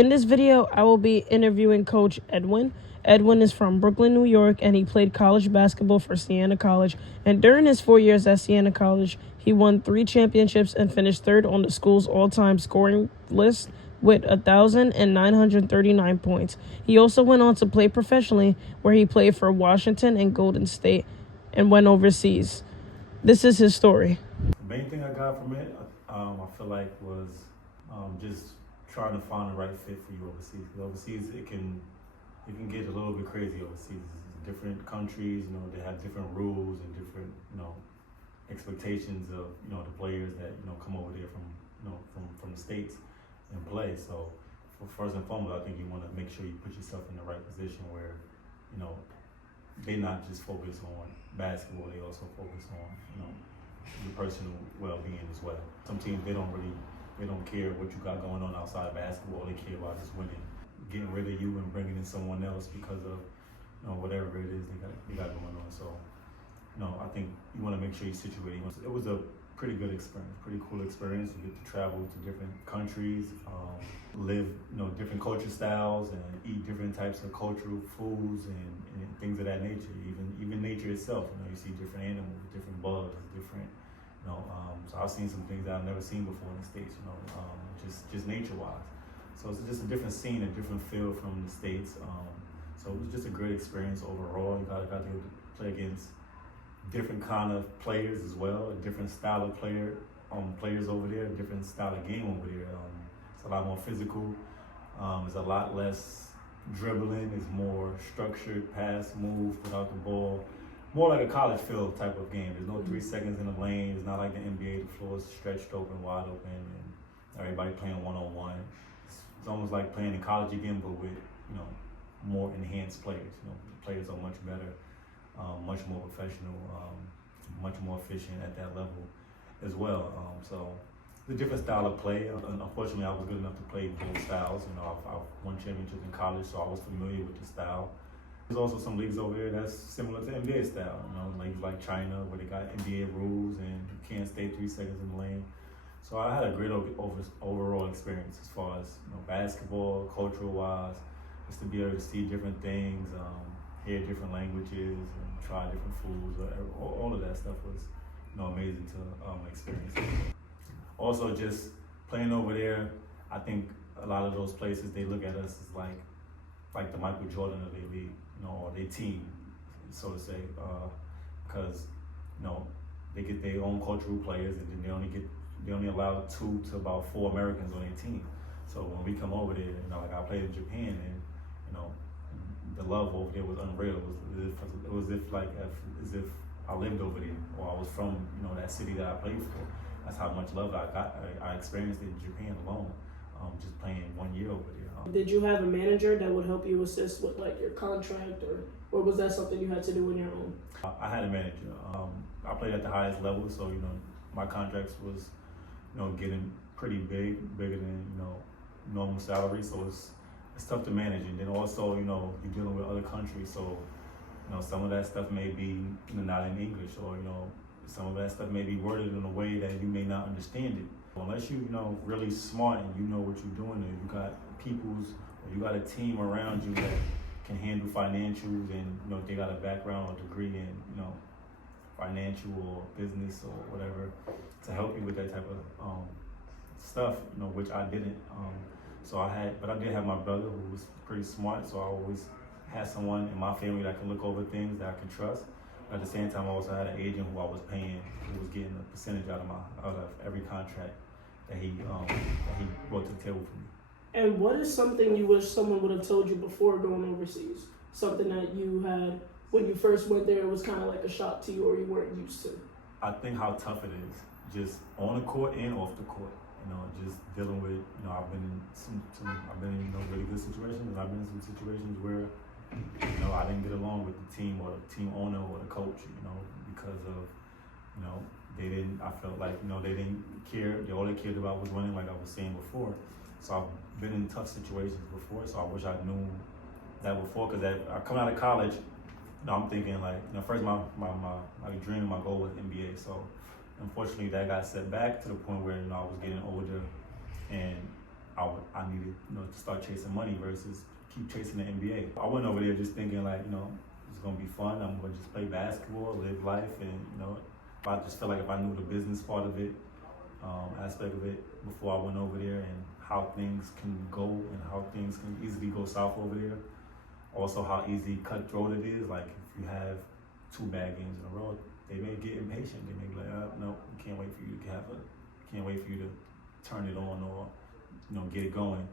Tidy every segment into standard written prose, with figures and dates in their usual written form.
in this video, I will be interviewing Coach Edwin. Edwin is from Brooklyn, New York, and he played college basketball for Siena College. And during his 4 years at Siena College, he won 3 championships and finished third on the school's all-time scoring list with 1,939 points. He also went on to play professionally, where he played for Washington and Golden State and went overseas. This is his story. The main thing I got from it, I feel like, was just trying to find the right fit for you overseas. Because overseas, it can get a little bit crazy overseas. Different countries, they have different rules and different, expectations of, the players that, come over there from the States and play. So first and foremost, I think you want to make sure you put yourself in the right position where, they not just focus on basketball, they also focus on, your personal well-being as well. Some teams, they don't care what you got going on outside of basketball. They care about just winning, getting rid of you and bringing in someone else because of, whatever it is they got going on. So, I think you want to make sure you're situated. It was a pretty good experience, pretty cool experience. You get to travel to different countries, live, different culture styles, and eat different types of cultural foods and things of that nature. Even nature itself, you see different animals, different bugs, different, so I've seen some things that I've never seen before in the States, just nature-wise. So it's just a different scene, a different feel from the States. So it was just a great experience overall. You got to play against different kind of players as well, a different style of players over there, a different style of game over there. It's a lot more physical. It's a lot less dribbling. It's more structured pass, move without the ball. More like a college field type of game. There's no 3 seconds in the lane. It's not like the NBA. The floor is stretched open, wide open, and everybody playing one-on-one. It's almost like playing in college again, but with more enhanced players. The players are much better, much more professional, much more efficient at that level as well. So it's a different style of play. Unfortunately, I was good enough to play both styles. I've won championships in college, so I was familiar with the style. There's also some leagues over there that's similar to NBA style. Leagues like China, where they got NBA rules and you can't stay 3 seconds in the lane. So I had a great overall experience as far as basketball, cultural-wise, just to be able to see different things, hear different languages, and try different foods. All of that stuff was amazing to experience. Also, just playing over there, I think a lot of those places, they look at us as like the Michael Jordan of their league, or their team, so to say, because they get their own cultural players, and then they only allow 2 to about 4 Americans on their team. So when we come over there, like I played in Japan, and the love over there was unreal. It was as if I lived over there, or I was from that city that I played for. That's how much love I experienced in Japan alone, just playing 1 year over there. Did you have a manager that would help you assist with your contract, or was that something you had to do on your own? I had a manager. I played at the highest level, so my contracts was getting pretty bigger than normal salary. So it's tough to manage, and then also you're dealing with other countries, so some of that stuff may be not in English, or some of that stuff may be worded in a way that you may not understand it. Unless you really smart and you know what you're doing, and you got you got a team around you that can handle financials, and if they got a background or degree in financial or business or whatever to help you with that type of stuff, which I didn't. But I did have my brother who was pretty smart, so I always had someone in my family that can look over things that I can trust. At the same time, I also had an agent who I was paying, who was getting a percentage out of every contract that he brought to the table for me. And what is something you wish someone would have told you before going overseas? Something that you had when you first went there, it was kind of like a shock to you, or you weren't used to? I think how tough it is, just on the court and off the court. Just dealing with, I've been in really good situations, and I've been in some situations where, I didn't get along with the team or the team owner or the coach, because of, I felt like, they didn't care. All they cared about was winning, like I was saying before. So I've been in tough situations before, so I wish I knew that before, because I coming out of college, I'm thinking first my dream, my goal was NBA. So unfortunately that got set back to the point where I was getting older, and I needed, to start chasing money versus keep chasing the NBA. I went over there just thinking like, it's gonna be fun. I'm gonna just play basketball, live life, and I just felt like if I knew the business part of it, aspect of it before I went over there, and how things can go and how things can easily go south over there. Also, how easy cutthroat it is. Like if you have 2 bad games in a row, they may get impatient. They may be like, no, we can't wait for you to can't wait for you to turn it on or get it going.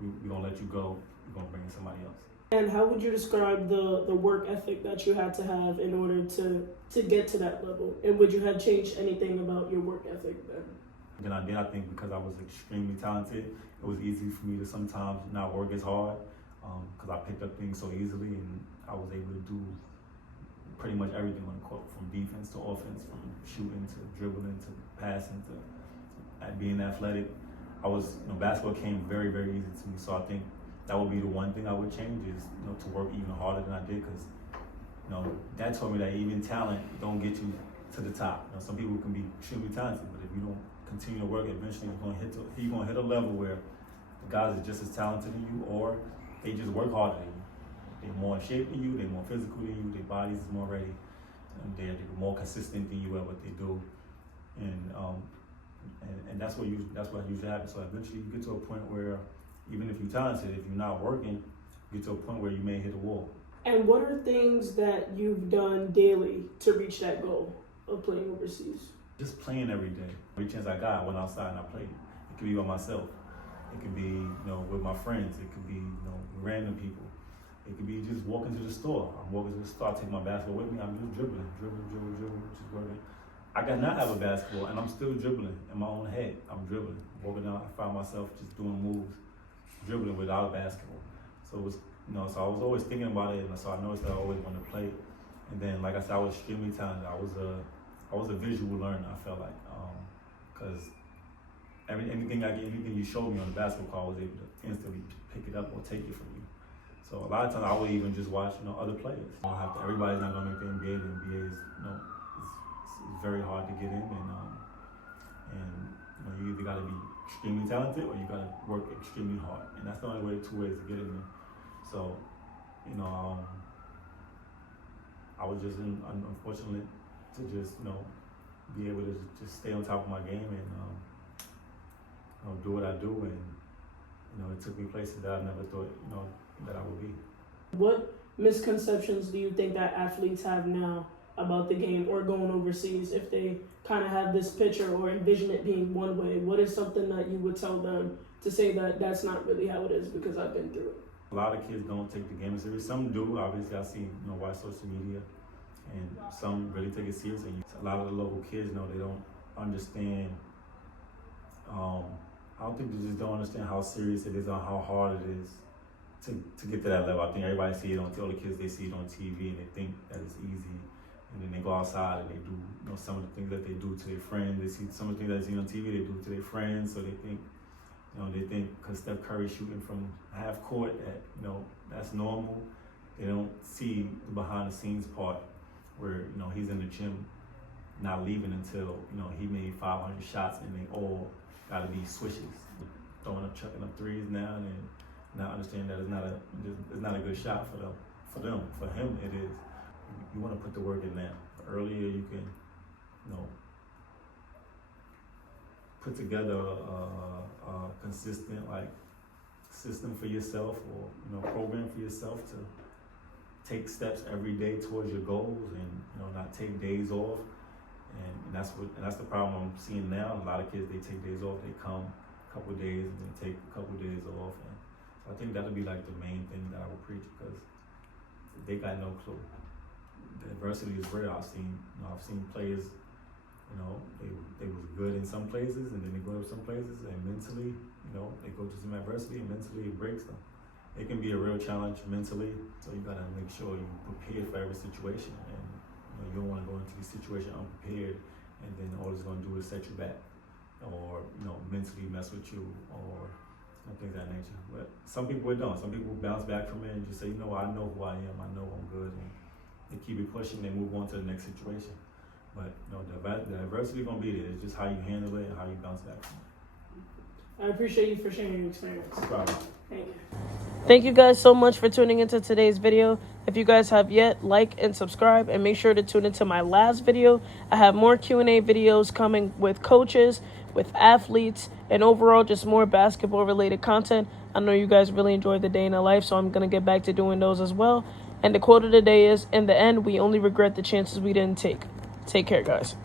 We're gonna let you go. We're gonna bring in somebody else. And how would you describe the work ethic that you had to have in order to get to that level? And would you have changed anything about your work ethic then? Then I think because I was extremely talented, it was easy for me to sometimes not work as hard because I picked up things so easily, and I was able to do pretty much everything on the court, from defense to offense, from shooting to dribbling to passing to being athletic. Basketball came very, very easy to me. So I think that would be the one thing I would change is, to work even harder than I did, because, that told me that even talent don't get you to the top. Some people can be extremely talented, but if you don't continue to work, eventually you're gonna hit a level where the guys are just as talented than you, or they just work harder than you. They're more in shape than you, they're more physical than you, their bodies is more ready, and they're more consistent than you at what they do. And that's what usually happens. So eventually you get to a point where even if you're talented, if you're not working, you get to a point where you may hit a wall. And what are things that you've done daily to reach that goal of playing overseas? Just playing every day. Every chance I got, I went outside and I played. It could be by myself. It could be, with my friends. It could be, with random people. It could be just walking to the store. I'm walking to the store, I take my basketball with me, I'm just dribbling, just working. I could not have a basketball, and I'm still dribbling in my own head. I'm dribbling, walking down. I find myself just doing moves, dribbling without a basketball. So it was, so I was always thinking about it, and so I noticed that I always wanted to play. And then, like I said, I was extremely talented. I was a visual learner. I felt like, because anything you showed me on the basketball court, I was able to instantly pick it up or take it from you. So a lot of times I would even just watch, other players. Everybody's not gonna make the NBA. The NBA is, it's very hard to get in, and you either gotta be extremely talented or you gotta work extremely hard, and that's the only way, 2 ways to get in there. So, I was just unfortunate to just, be able to just stay on top of my game and, do what I do, and it took me places that I never thought, that I would be. What misconceptions do you think that athletes have now about the game or going overseas, if they kind of have this picture or envision it being one way? What is something that you would tell them to say that that's not really how it is, because I've been through it? A lot of kids don't take the game serious. Some do. Obviously, I see, watch social media, and some really take it seriously. A lot of the local kids, they don't understand. I don't think they just don't understand how serious it is or how hard it is to get to that level. I think everybody see it on all the kids, they see it on TV and they think that it's easy, and then they go outside and they do some of the things that they do to their friends. They see some of the things that they see on TV, they do to their friends, so they think because Steph Curry shooting from half court that that's normal. They don't see the behind the scenes part where he's in the gym not leaving until he made 500 shots and they all got to be swishes, chucking up threes now, and then not understanding that it's not a good shot for them. For him, it is. You want to put the work in now. The earlier you can, put together a consistent system for yourself, or program for yourself to take steps every day towards your goals, and not take days off. And that's the problem I'm seeing now. A lot of kids, they take days off. They come a couple of days and then take a couple of days off. And so I think that'll be like the main thing that I would preach, because they got no clue. The adversity is real. I've seen players, they was good in some places, and then they go to some places, and mentally, they go to some adversity, and mentally it breaks them. It can be a real challenge mentally, so you gotta make sure you prepare for every situation, and you don't want to go into the situation unprepared, and then all it's going to do is set you back, or mentally mess with you, or things of that nature. But some people it don't. Some people bounce back from it and just say, I know who I am. I know I'm good, and they keep it pushing. They move on to the next situation. But the adversity going to be there. It's just how you handle it and how you bounce back from it. I appreciate you for sharing your experience. Problem. Thank you. Thank you guys so much for tuning into today's video. If you guys have yet, like and subscribe, and make sure to tune into my last video. I have more Q&A videos coming with coaches, with athletes, and overall just more basketball related content. I know you guys really enjoyed the day in the life, so I'm going to get back to doing those as well. And the quote of the day is, in the end, we only regret the chances we didn't take. Take care, guys.